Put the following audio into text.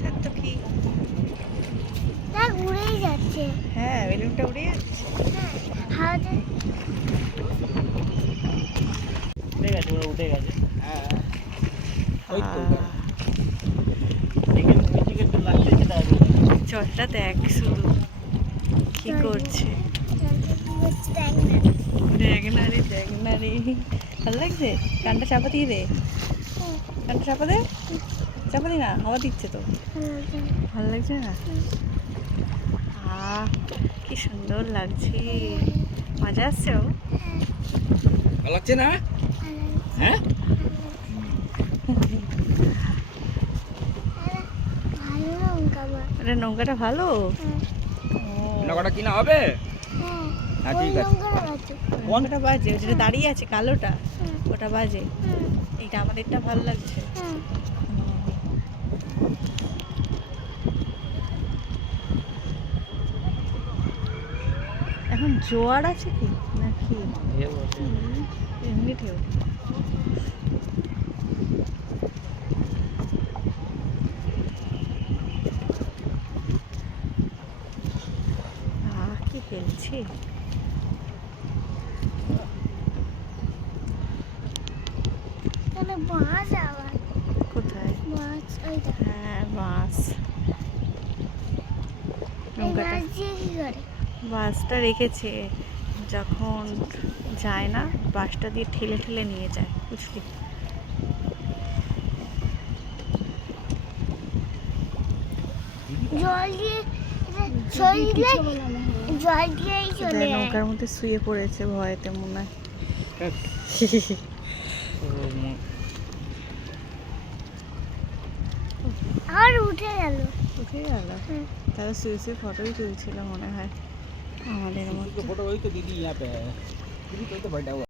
সার্থকী উড়েই যাচ্ছে। হ্যাঁ বেলুনটা উড়ে যাচ্ছে। হাওয়াতে উঠে গেছে, ওরা উঠে গেছে। হ্যাঁ ওই তো একটু লাগছে সেটা জলটা দেখ শুধু কি করছে। দেখ না রে দেখ না রে, ভালো লাগছে। কানটা চাপা দিয়ে দে, কানটা চাপা দে, চাপা দি না, হাওয়া দিচ্ছে তো। ভালো লাগছে না? কি সুন্দর লাগছে, মজা আসছে। ও ভালো লাগছে না? হ্যাঁ আরে নৌকাটা ভালো। নৌকাটা কিনা হবে? হ্যাঁ ঠিক আছে। কোনটা বাজে? যেটা দাঁড়িয়ে আছে কালোটা, ওটা বাজে। এইটা আমাদেরটা ভালো লাগছে। এখন জোয়ার আছে কি নাকি এমনি ঢেউ? কি খেলছে? কোথায়? হ্যাঁ বাস। বাসটা রেখেছে, যখন যায় না বাসটা দিয়ে ঠেলে ঠেলে নিয়ে যায়, বুঝলি? নৌকার মধ্যে শুয়ে পড়েছে ভয়েতে মনে হয়। আর উঠে গেল। তাহলে শুয়ে শুয়ে ফটোই তুলছিল মনে হয় আমাদের মতো। फोटो वही तो दीदी यहाँ पे है, दीदी तो बैठा हुआ।